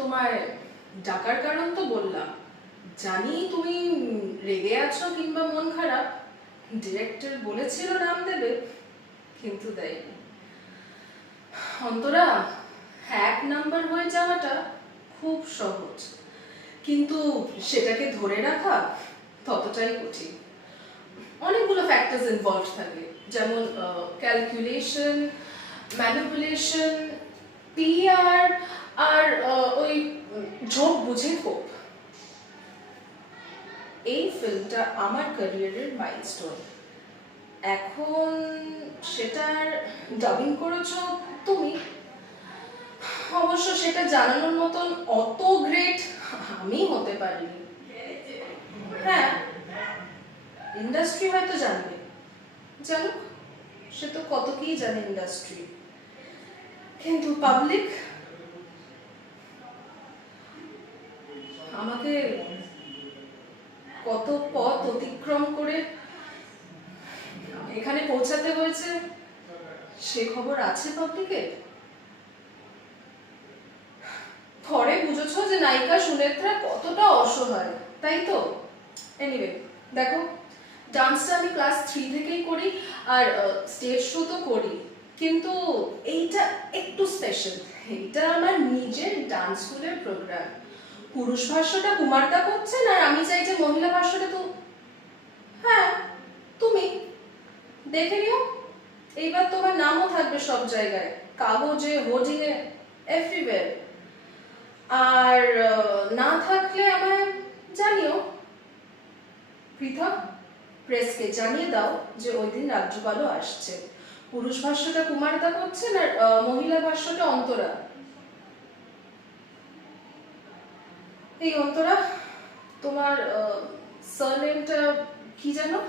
তোমার ডাকার কারণ তো বললাম, জানি তুমি রেগে আছো কিংবা মন খারাপ। ডিরেক্টর বলেছিল নাম দেবে, কিন্তু দেয়নি। অন্তরা, 1 নাম্বার হয়ে যাওয়াটা খুব সহজ, কিন্তু সেটাকে ধরে রাখা ততটাই কঠিন। অনেকগুলো ফ্যাক্টরস ইনভলভ থাকে, যেমন ক্যালকুলেশন, ম্যানিপুলেশন, পিআর, আর ওই ঝোঁক বুঝে ক্ষোভ। এই ফিল্মটা আমার ক্যারিয়ারের মাইলস্টোন। এখন সেটার ডাবিং করেছো তুমি। অবশ্য সেটা জানানোর মতন অত গ্রেট আমি হতে পারিনি। হ্যাঁ, ইন্ডাস্ট্রি হয়তো জানবে, জানো, সে তো কত কি জানে ইন্ডাস্ট্রি, কিন্তু পাবলিক আমাকে কত পথ অতিক্রম করে এখানে পৌঁছাতে হয়েছে সে খবর আছে পাবলিকের। পরে বুঝেছো যে নায়িকা সুনেত্রা কতটা অসহায়, তাই তো? এনিওয়ে, দেখো, ডান্সটা আমি ক্লাস 3 থেকেই করি, আর স্টেজ শো তো করি, কিন্তু এইটা একটু স্পেশাল। এইটা আমার নিজের ডান্স স্কুলের প্রোগ্রাম। পুরুষ ভাষ্যটা কুমারদা করছেন, আর আমি চাই যে মহিলা ভাষ্যটা তো হ্যাঁ তুমি দেখে নিও। এইবার তোমার নামও থাকবে সব জায়গায়, কাগজে, হোর্ডিংয়ে, এভরিওয়্যার। আর না থাকলে আমায় জানিও। পৃথক প্রেসকে জানিয়ে দাও যে ওই দিন রাজ্যপালও আসছে। পুরুষ ভাষ্যটা কুমারদা করছেন, আর মহিলা ভাষ্যটা অন্তরা। এই অন্তরা, তোমার সারনেমটা কি জানো?